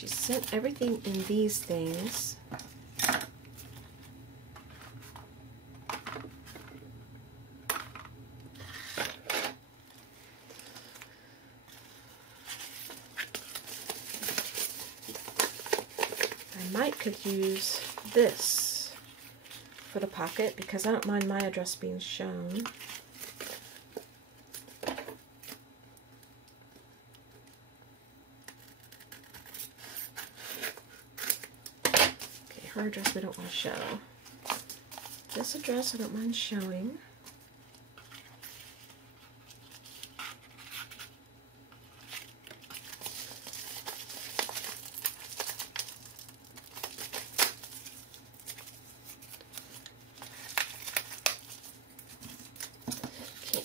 She sent everything in these things. Could use this for the pocket because I don't mind my address being shown. Okay, her address we don't want to show. This address I don't mind showing.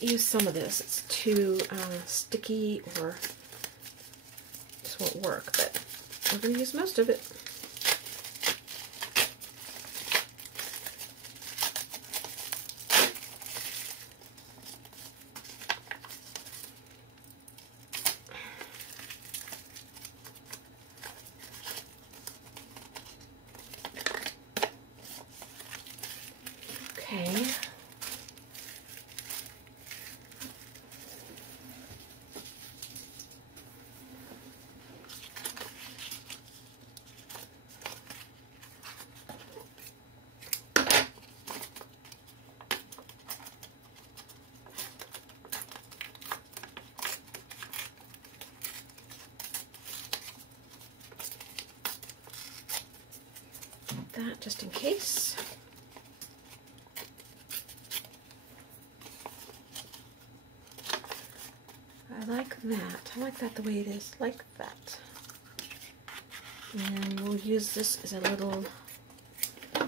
Use some of this. It's too sticky or just won't work, but we're going to use most of it. Okay. That just in case. I like that. I like that the way it is, like that. And we'll use this as a little,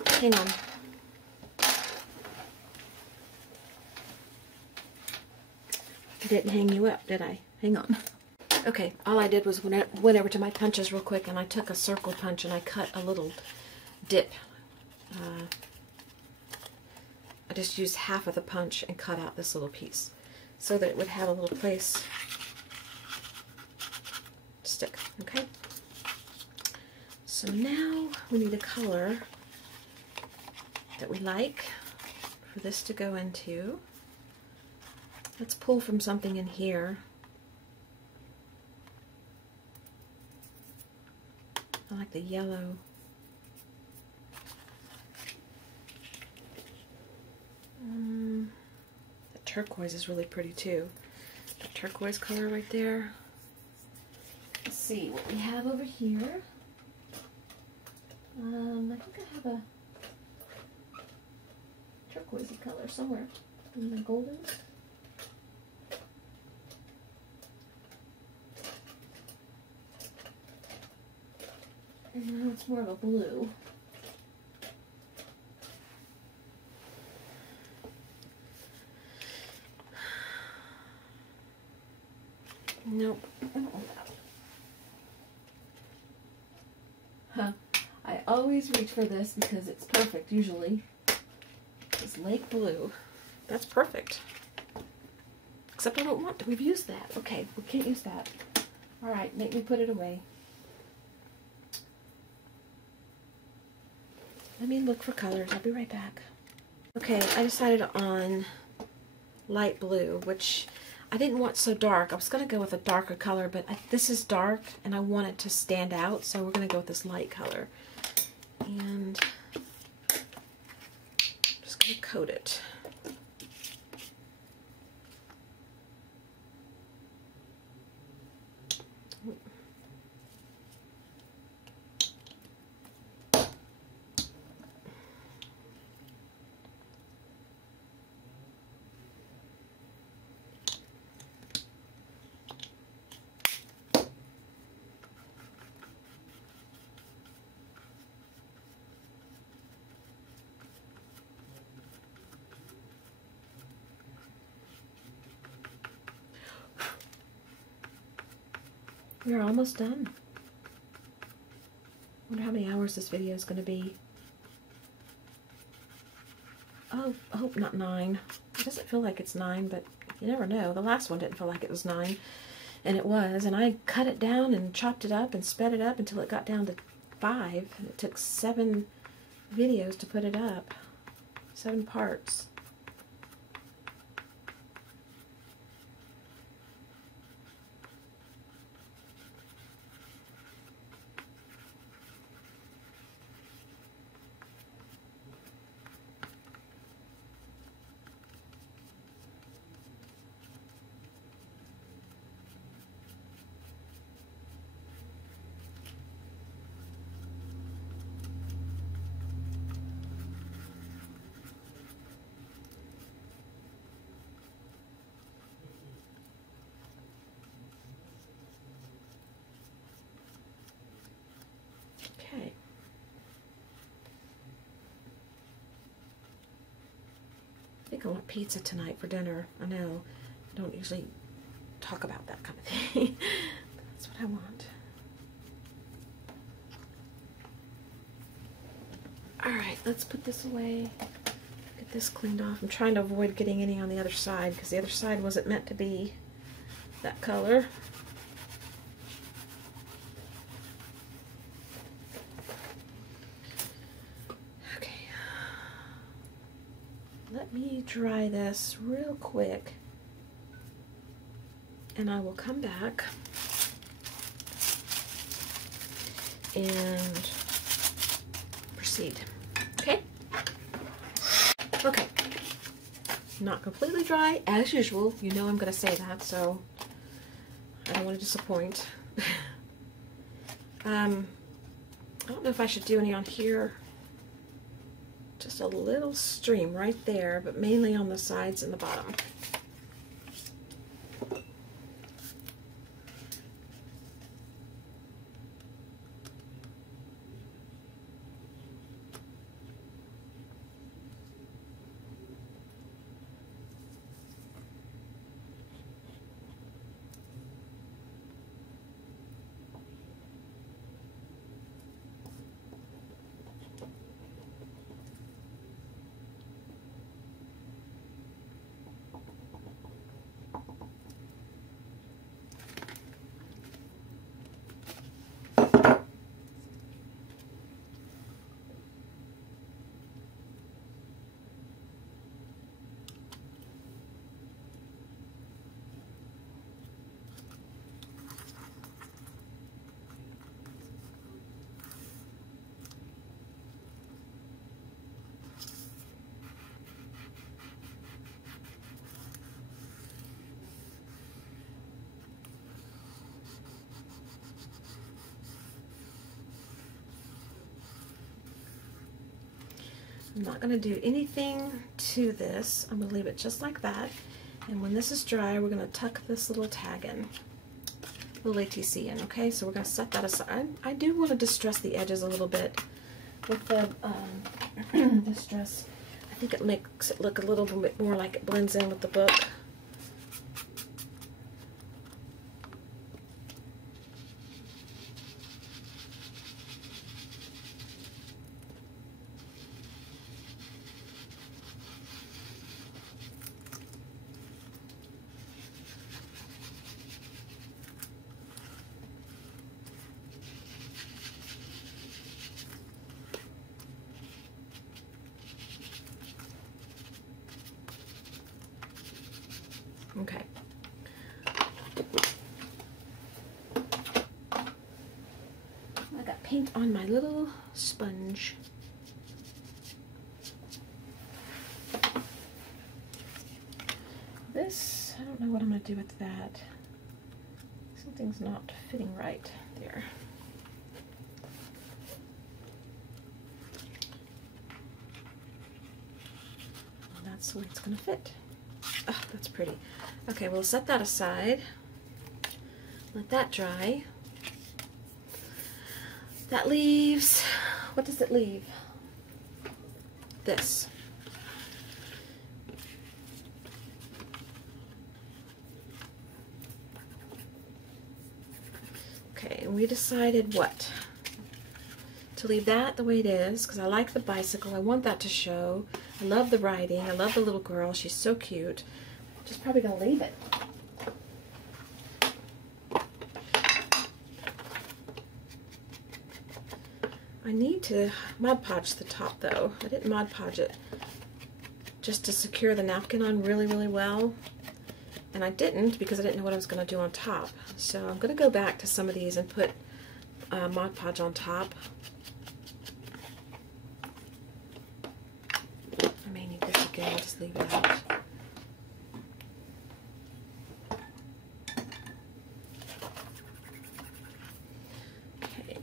hang on. I didn't hang you up, did I? Hang on. Okay, all I did was went over to my punches real quick and I took a circle punch and I cut a little dip. I just used half of the punch and cut out this little piece so that it would have a little place to stick. Okay, so now we need a color that we like for this to go into. Let's pull from something in here. I like the yellow. The turquoise is really pretty too. The turquoise color right there. Let's see what we have over here. I think I have a turquoisey color somewhere in the golden. And now it's more of a blue. Nope, I don't want that. Huh. I always reach for this because it's perfect usually. It's Lake Blue. That's perfect. Except I don't want to. We've used that. Okay, we can't use that. Alright, make me put it away. Let me look for colors. I'll be right back. Okay, I decided on light blue, which I didn't want so dark. I was going to go with a darker color, but this is dark and I want it to stand out, so we're going to go with this light color. And I'm just going to coat it. We're almost done. Wonder how many hours this video is going to be. Oh, I hope not 9. It doesn't feel like it's 9, but you never know. The last one didn't feel like it was 9. And it was, and I cut it down and chopped it up and sped it up until it got down to 5. And it took 7 videos to put it up. 7 parts. Okay. I think I want pizza tonight for dinner. I know I don't usually talk about that kind of thing. That's what I want. Alright, let's put this away. Get this cleaned off. I'm trying to avoid getting any on the other side because the other side wasn't meant to be that color. Let me dry this real quick and I will come back and proceed. Okay? Okay. Not completely dry, as usual. You know I'm going to say that, so I don't want to disappoint. I don't know if I should do any on here. Just a little stream right there, but mainly on the sides and the bottom. I'm not going to do anything to this. I'm going to leave it just like that. And when this is dry, we're going to tuck this little tag in, little ATC in, okay? So we're going to set that aside. I do want to distress the edges a little bit with the distress. I think it makes it look a little bit more like it blends in with the book. Okay. I got paint on my little sponge. This, I don't know what I'm going to do with that. Something's not fitting right there. And that's the way it's going to fit. Oh, that's pretty. Okay, we'll set that aside. Let that dry. That leaves, what does it leave? This. Okay, and we decided what? To leave that the way it is, because I like the bicycle. I want that to show. I love the riding. I love the little girl. She's so cute. Just probably going to leave it. I need to Mod Podge the top though. I didn't Mod Podge it just to secure the napkin on really, really well. And I didn't because I didn't know what I was going to do on top. So I'm going to go back to some of these and put Mod Podge on top. I may need this again. I'll just leave it out. Okay.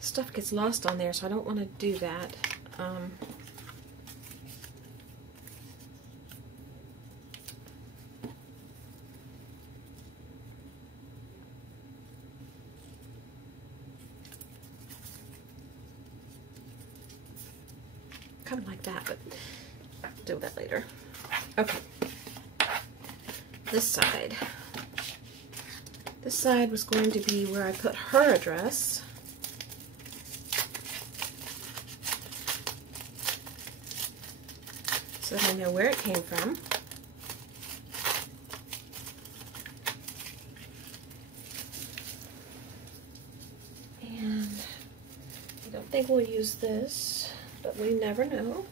Stuff gets lost on there, so I don't want to do that. Kind of like that, but I'll do that later. Okay. This side. This side was going to be where I put her address. So that I know where it came from. And I don't think we'll use this, but we never know.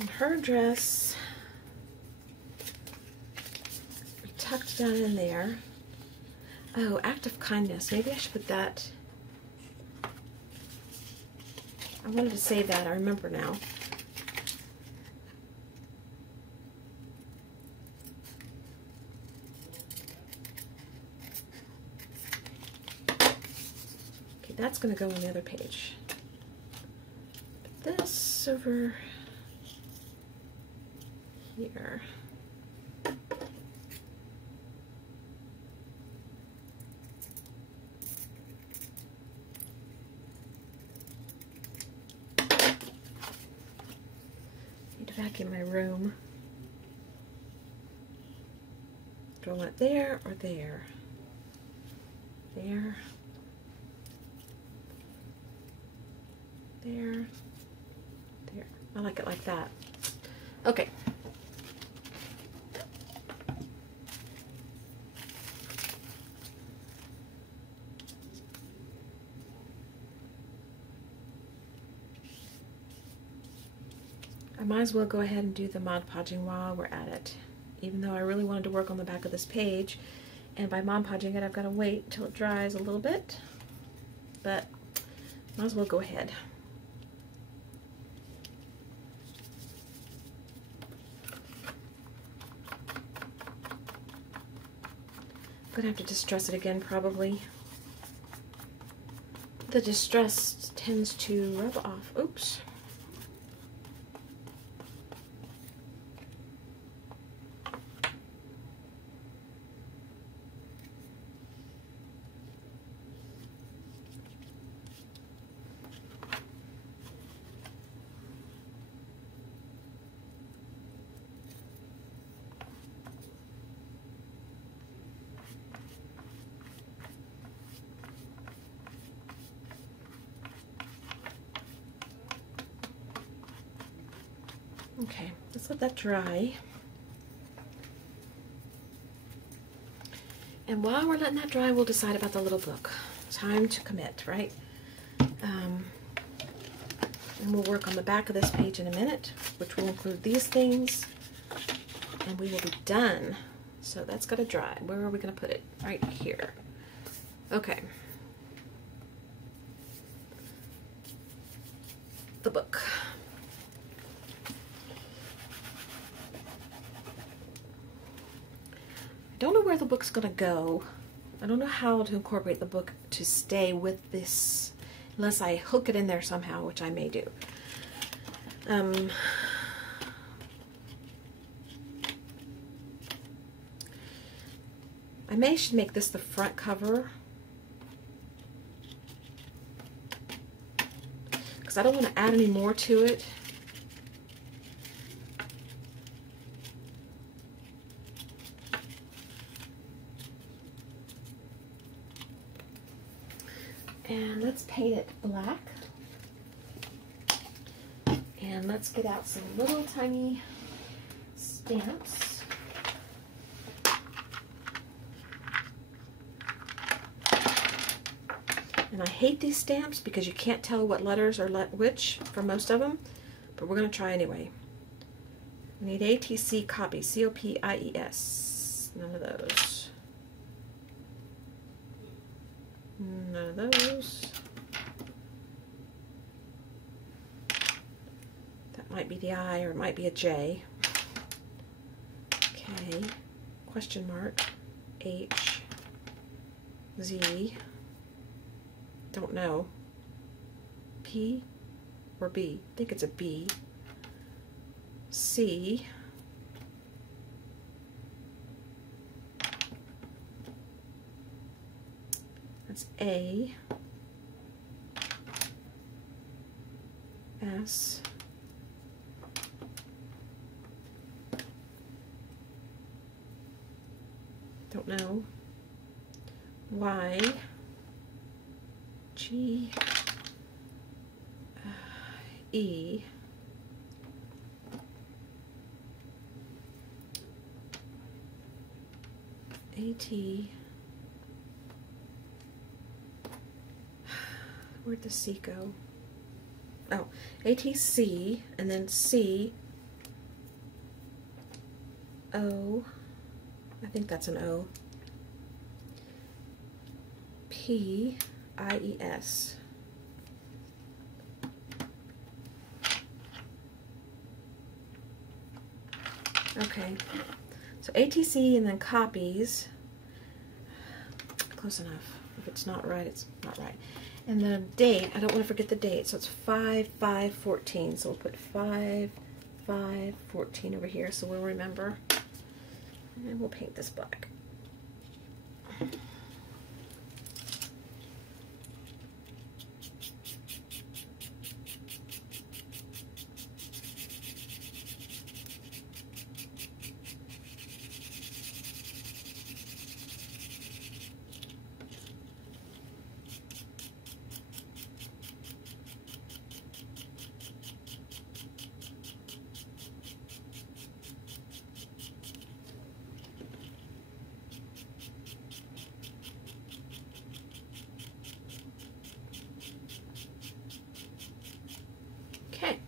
And her dress, we tucked down in there. Oh, act of kindness. Maybe I should put that. I wanted to save that. I remember now. Okay, that's going to go on the other page. Put this over here. Vacuum my room. Do I want it there or there? There. There. There. I like it like that. Okay. I might as well go ahead and do the Mod Podging while we're at it, even though I really wanted to work on the back of this page, and by Mod Podging it I've got to wait until it dries a little bit, but might as well go ahead. I'm going to have to distress it again probably. The distress tends to rub off. Oops. Okay, let's let that dry. And while we're letting that dry, we'll decide about the little book. Time to commit, right? And we'll work on the back of this page in a minute, which will include these things, and we will be done. So that's got to dry. Where are we going to put it? Right here. Okay. The book. I don't know where the book's going to go. I don't know how to incorporate the book to stay with this, unless I hook it in there somehow, which I may do. I should make this the front cover, because I don't want to add any more to it. And let's paint it black. And let's get out some little tiny stamps. And I hate these stamps because you can't tell what letters are which for most of them, but we're going to try anyway. We need ATC copies, COPIES. None of those. None of those. That might be the I, or it might be a J. K, question mark, H, Z, don't know, P or B, I think it's a B, C, that's A, S, don't know, Y, G, E, A, T, where'd the C go? Oh, A, T, C, and then C, O, I think that's an O, P, I, E, S. Okay, so ATC and then copies. Close enough. If it's not right, it's not right. And the date, I don't want to forget the date, so it's 5/5/14. So we'll put 5/5/14 over here so we'll remember. And we'll paint this black. Okay.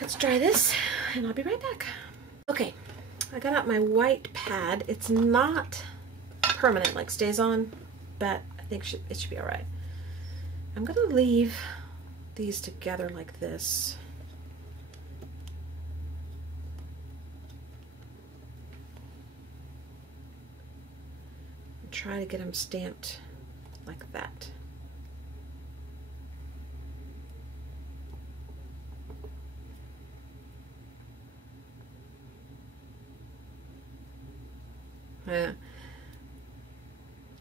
Let's dry this and I'll be right back. Okay, I got out my white pad. It's not permanent, like stays on, but I think it should be all right. I'm gonna leave these together like this. Try to get them stamped like that.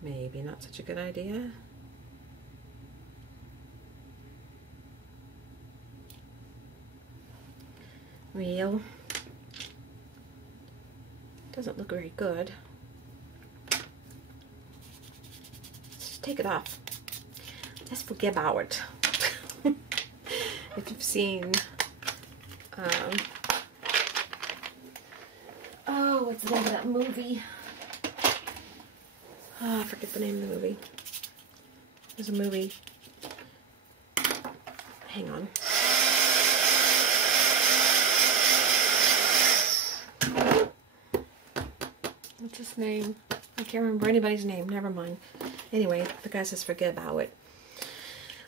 Maybe not such a good idea. Well, doesn't look very good. Take it off. Let's forget about it. If you've seen, oh, what's the name of that movie? Oh, I forget the name of the movie. There's a movie. Hang on. What's his name? I can't remember anybody's name. Never mind. Anyway, the guy says forget about it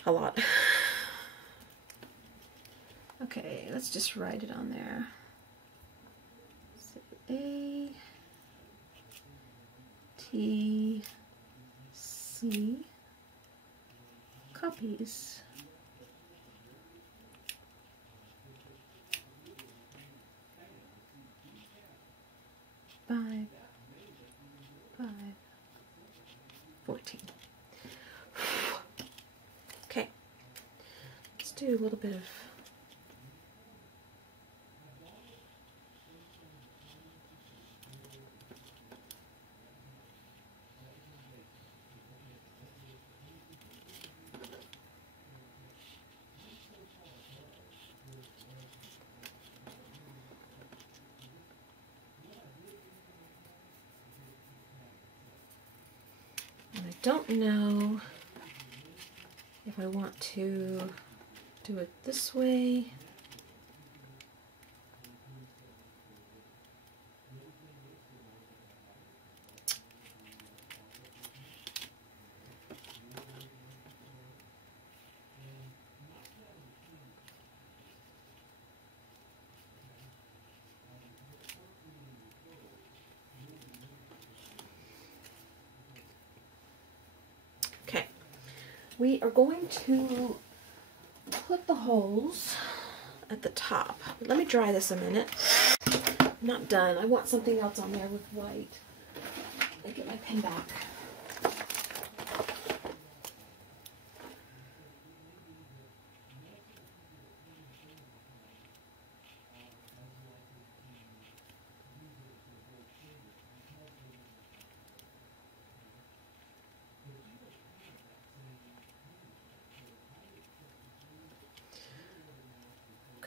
a lot. Okay, let's just write it on there. So A, T, C, copies. Five, 14. Okay, let's do a little bit of don't know if I want to do it this way. Okay, we are going to put the holes at the top. Let me dry this a minute. I'm not done. I want something else on there with white. Let me get my pen back.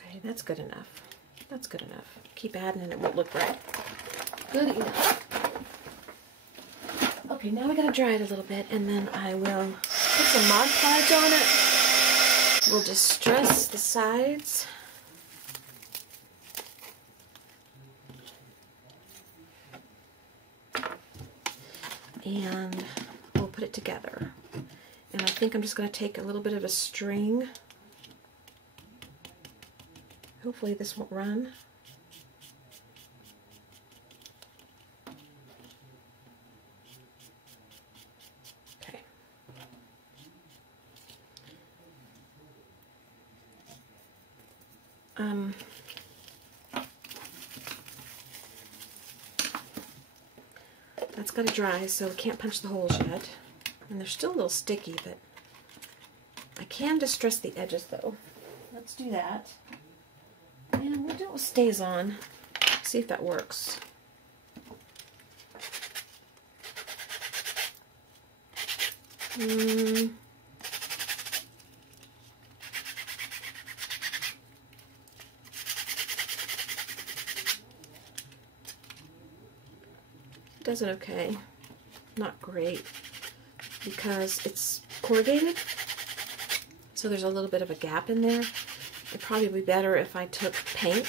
Okay, that's good enough. That's good enough. Keep adding and it won't look right. Good enough. Okay, now we gotta dry it a little bit, and then I will put some Mod Podge on it. We'll distress the sides. And we'll put it together. And I think I'm just gonna take a little bit of a string. Hopefully this won't run. Okay. That's got to dry, so we can't punch the holes yet. And they're still a little sticky, but I can distress the edges though. Let's do that. And we'll do it with stays on. See if that works. Does it okay. Not great because it's corrugated, so there's a little bit of a gap in there. It'd probably be better if I took paint,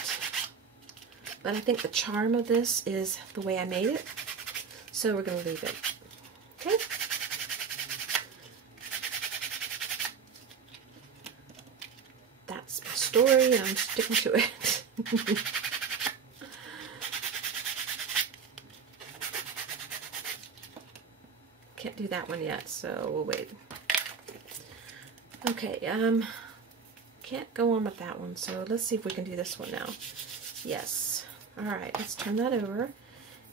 but I think the charm of this is the way I made it, so we're going to leave it. Okay? That's my story, and I'm sticking to it. Can't do that one yet, so we'll wait. Okay, can't go on with that one, so let's see if we can do this one now. Yes. Alright, let's turn that over,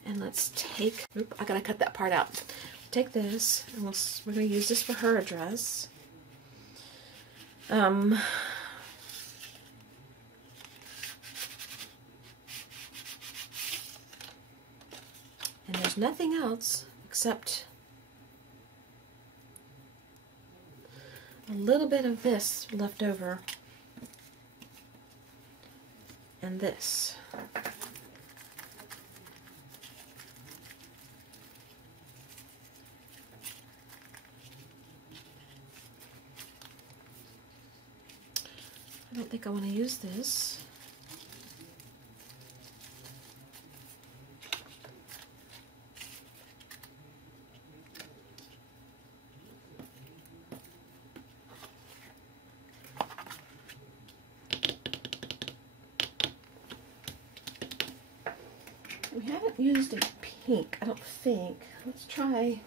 and let's take, oop, I gotta cut that part out. Take this, and we're gonna use this for her address. And there's nothing else except a little bit of this left over, and this. I don't think I want to use this. We haven't used a pink, I don't think. Let's try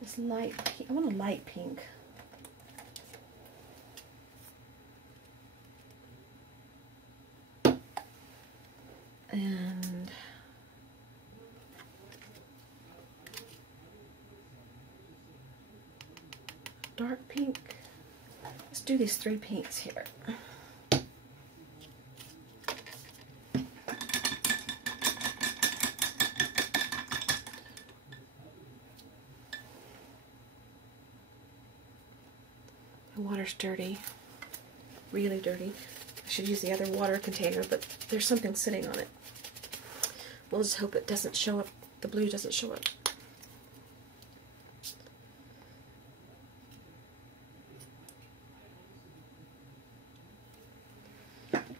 this light pink. I want a light pink. And dark pink. Let's do these three pinks here. The water's dirty, really dirty. I should use the other water container, but there's something sitting on it. We'll just hope it doesn't show up, the blue doesn't show up.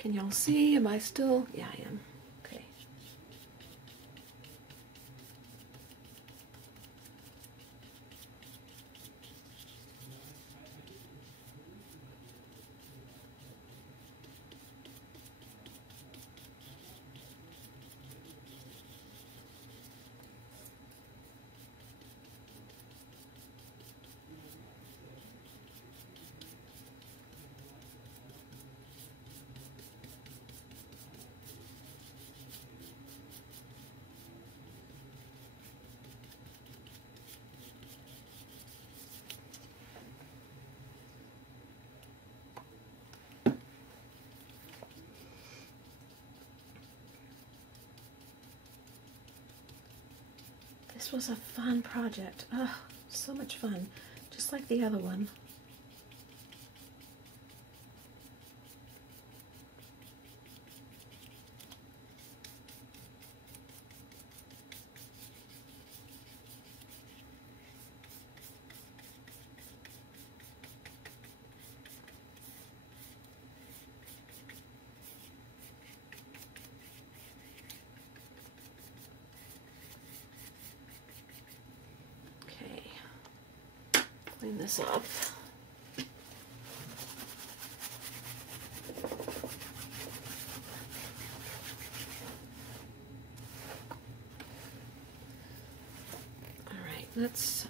Can y'all see? Am I still? Yeah, I am. Okay. This was a fun project. Oh, so much fun. Just like the other one. Clean this up. All right, let's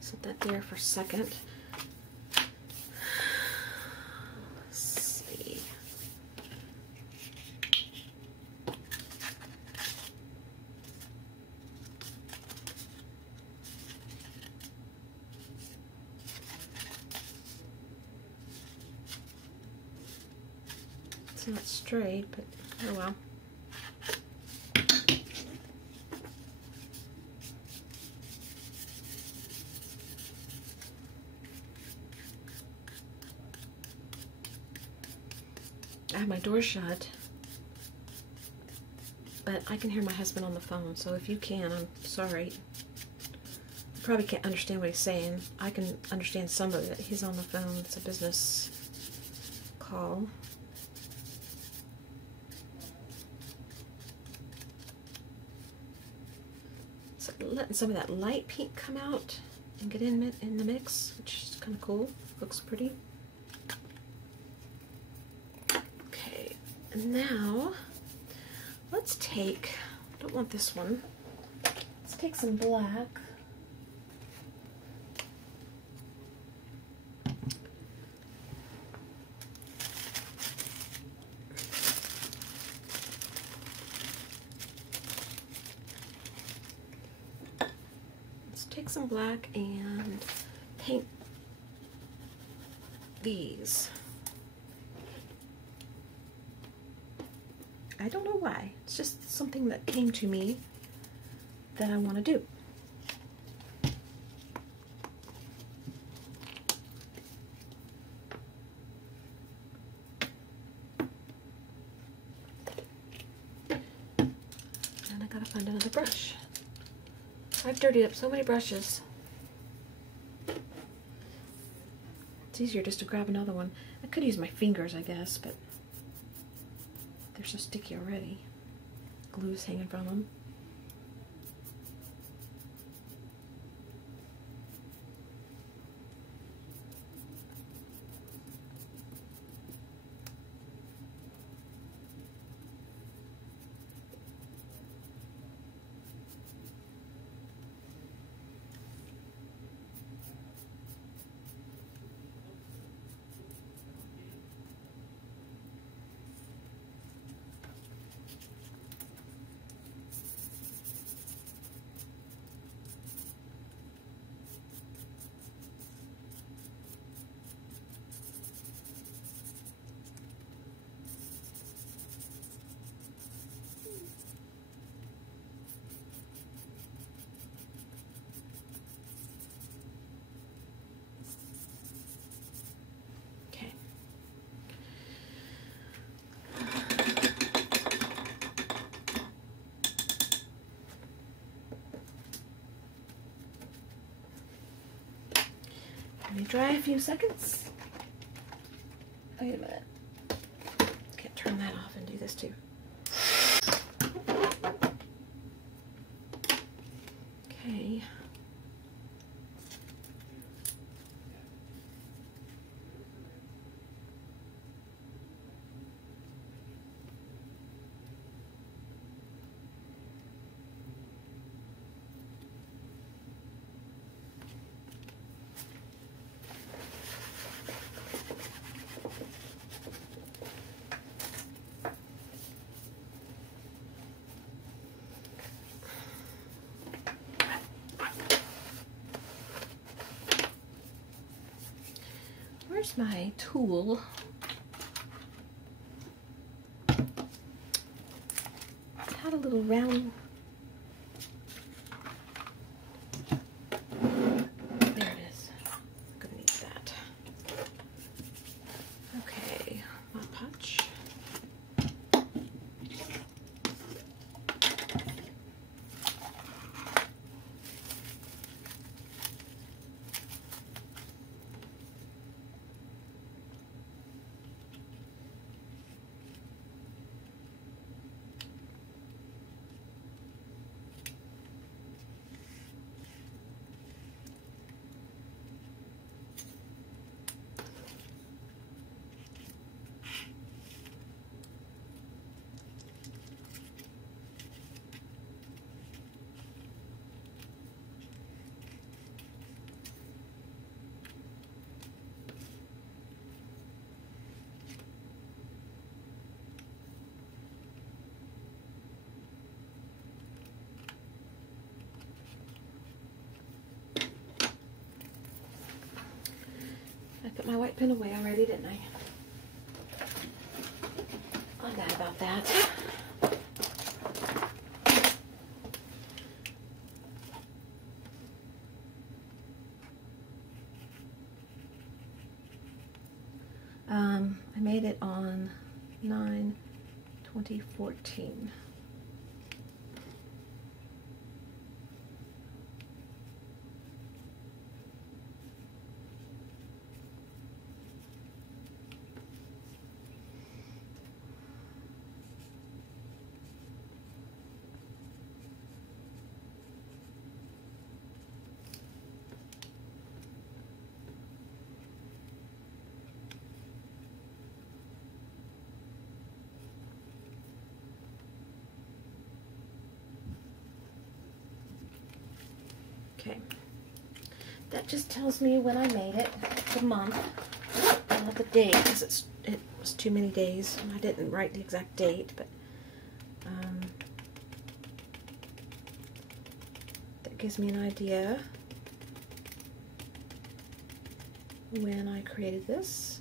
set that there for a second. Let's see. It's not straight, but oh well. I have my door shut, but I can hear my husband on the phone, so if you can, I'm sorry. You probably can't understand what he's saying. I can understand some of it. He's on the phone. It's a business call. So letting some of that light pink come out and get in the mix, which is kind of cool. Looks pretty. Okay, and now let's take, I don't want this one. Let's take some black. Take some black and paint these. I don't know why. It's just something that came to me that I want to do. And I gotta find another brush. I've dirtied up so many brushes. It's easier just to grab another one. I could use my fingers, I guess, but they're so sticky already. Glue's hanging from them. Let me dry a few seconds. Wait a minute. Can't turn that off and do this too. Okay. Where's my tool? It had a little round. There it is. I'm gonna need that. Okay, my punch. I put my white pen away already, didn't I? I forgot about that. I made it on 9/2014. Okay, that just tells me when I made it, the month, not the date, because it was too many days, and I didn't write the exact date, but that gives me an idea when I created this.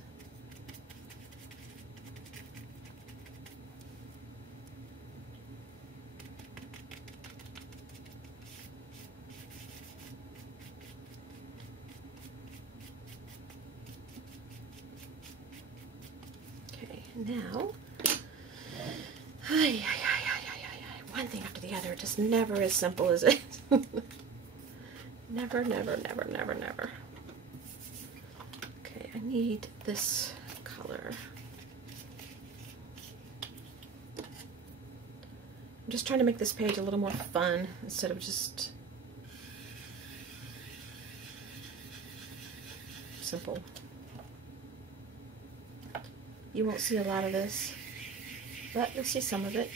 Now, one thing after the other, just never as simple as it. Never, never, never, never, never. Okay, I need this color. I'm just trying to make this page a little more fun instead of just simple. You won't see a lot of this, but you'll see some of it.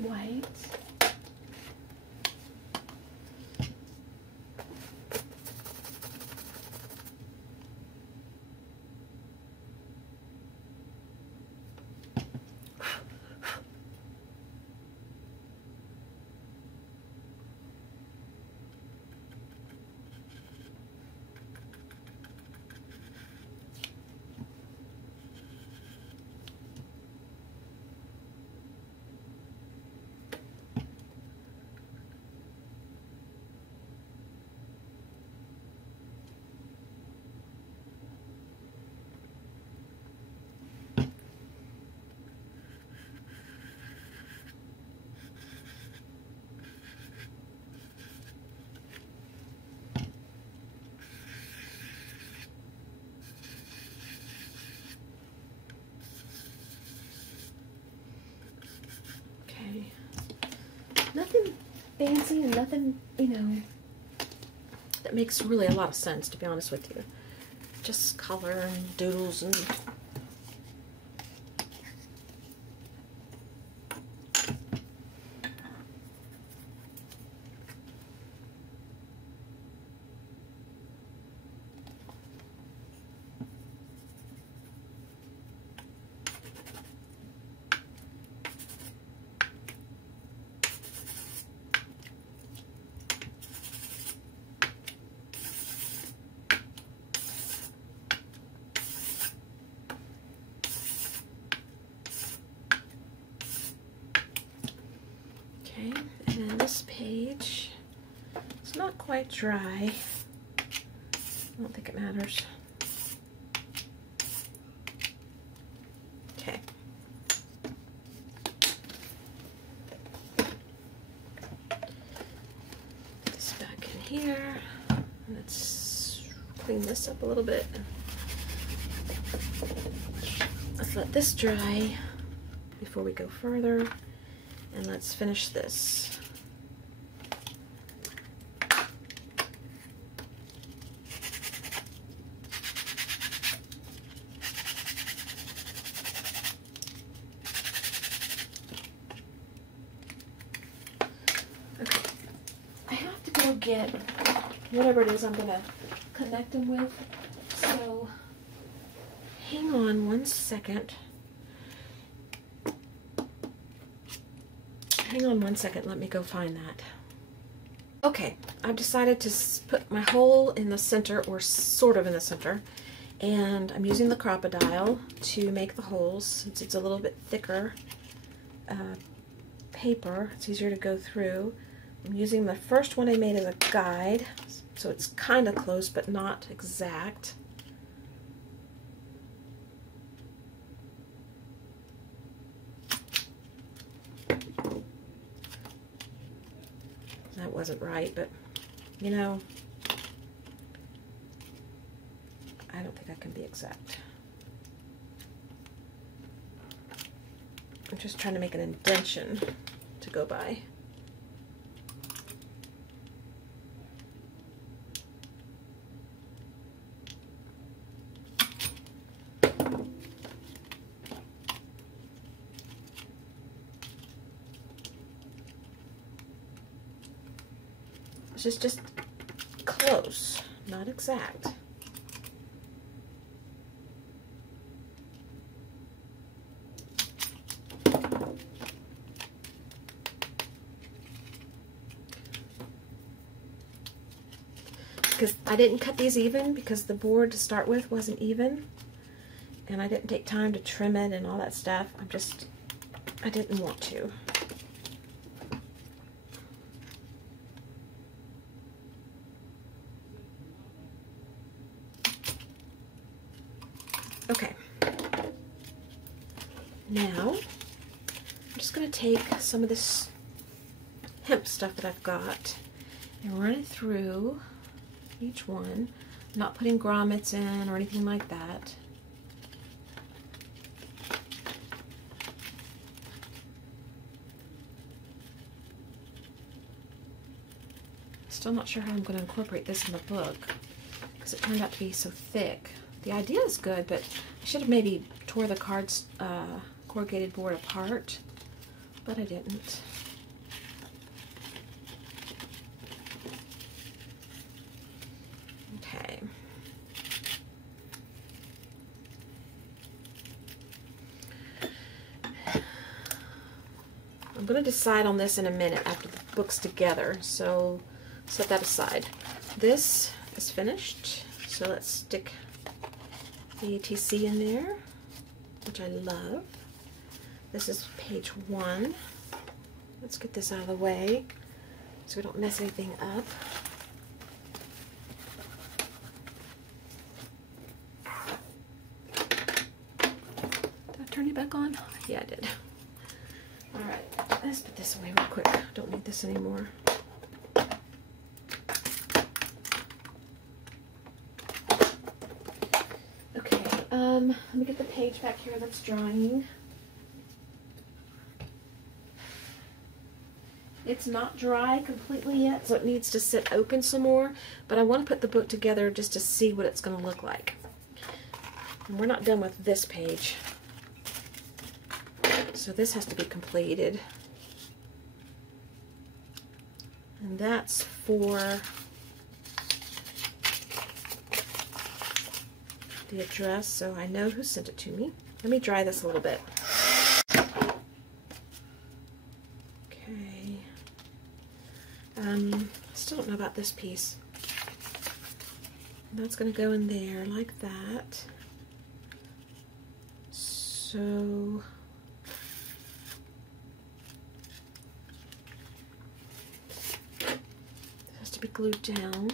White. Okay. Nothing fancy and nothing, you know, that makes really a lot of sense, to be honest with you. Just color and doodles and... Okay, and then this page, it's not quite dry. I don't think it matters. Okay. Put this back in here. Let's clean this up a little bit. Let's let this dry before we go further. And let's finish this. Okay, I have to go get whatever it is I'm going to connect them with. So hang on one second. Hang on one second, let me go find that. Okay, I've decided to put my hole in the center, or sort of in the center, and I'm using the Crocodile to make the holes, since it's a little bit thicker paper. It's easier to go through. I'm using the first one I made as a guide, so it's kind of close, but not exact. That wasn't right, but you know, I don't think I can be exact. I'm just trying to make an indention to go by. This is just close, not exact. Because I didn't cut these even because the board to start with wasn't even, and I didn't take time to trim it and all that stuff. I didn't want to. Okay, now I'm just going to take some of this hemp stuff that I've got and run it through each one. I'm not putting grommets in or anything like that. Still not sure how I'm going to incorporate this in the book because it turned out to be so thick. The idea is good, but I should have maybe tore the corrugated board apart, but I didn't. Okay. I'm going to decide on this in a minute after the book's together, so set that aside. This is finished, so let's stick the ATC in there, which I love. This is page 1. Let's get this out of the way so we don't mess anything up. Did I turn it back on? Yeah, I did. Alright, let's put this away real quick. Don't need this anymore. Let me get the page back here that's drying. It's not dry completely yet, so it needs to sit open some more, but I want to put the book together just to see what it's going to look like. And we're not done with this page, so this has to be completed. And that's for the address, so I know who sent it to me. Let me dry this a little bit. Still don't know about this piece. That's going to go in there like that. So it has to be glued down.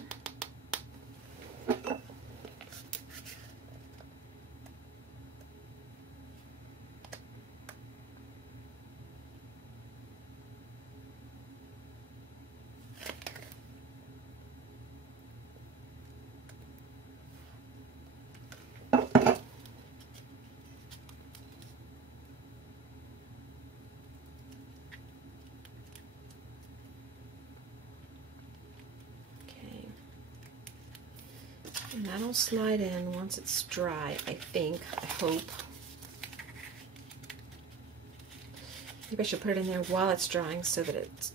And that'll slide in once it's dry, I think, I hope. Maybe I should put it in there while it's drying so that it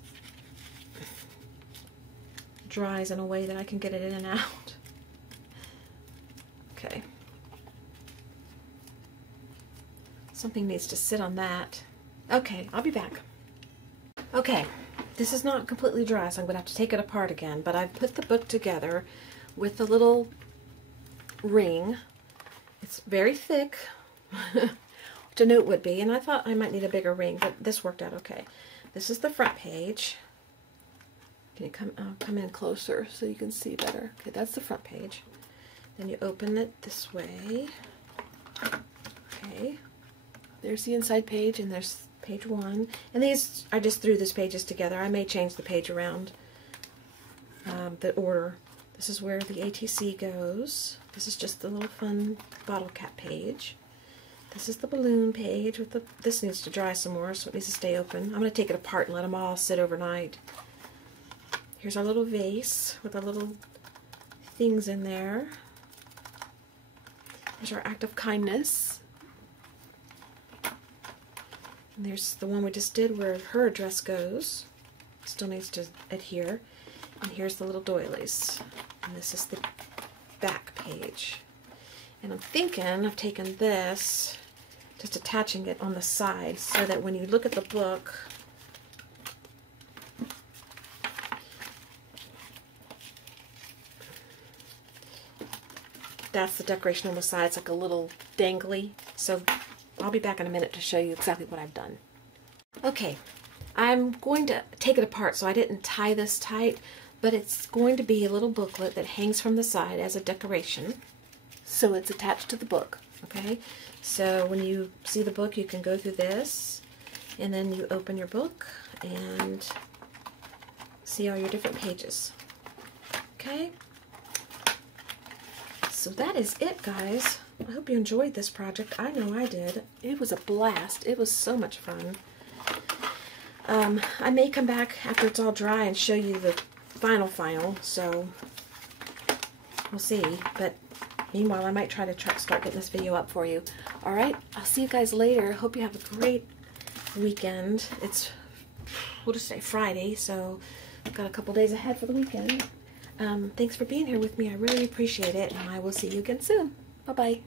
dries in a way that I can get it in and out. Okay. Something needs to sit on that. Okay, I'll be back. Okay, this is not completely dry, so I'm going to have to take it apart again, but I've put the book together with the little ring. It's very thick, which I knew it would be, and I thought I might need a bigger ring, but this worked out okay. This is the front page. Can you come in closer so you can see better? Okay, that's the front page. Then you open it this way. Okay, there's the inside page, and there's page 1. And these, I just threw these pages together. I may change the page around, the order. This is where the ATC goes. This is just the little fun bottle cap page. This is the balloon page with the, this needs to dry some more, so it needs to stay open. I'm going to take it apart and let them all sit overnight. Here's our little vase with our little things in there. There's our act of kindness. And there's the one we just did where her address goes. Still needs to adhere. And here's the little doilies. And this is the back page. And I'm thinking of taking this, just attaching it on the side so that when you look at the book, that's the decoration on the side. It's like a little dangly. So I'll be back in a minute to show you exactly what I've done. Okay, I'm going to take it apart, so I didn't tie this tight, but it's going to be a little booklet that hangs from the side as a decoration. So it's attached to the book, okay? So when you see the book, you can go through this, and then you open your book and see all your different pages, okay? So that is it, guys. I hope you enjoyed this project. I know I did. It was a blast. It was so much fun. I may come back after it's all dry and show you the final, so we'll see. But meanwhile, I might try to start getting this video up for you. Alright, I'll see you guys later. Hope you have a great weekend. It's, we'll just say Friday, so I've got a couple days ahead for the weekend. Thanks for being here with me. I really appreciate it, and I will see you again soon. Bye-bye.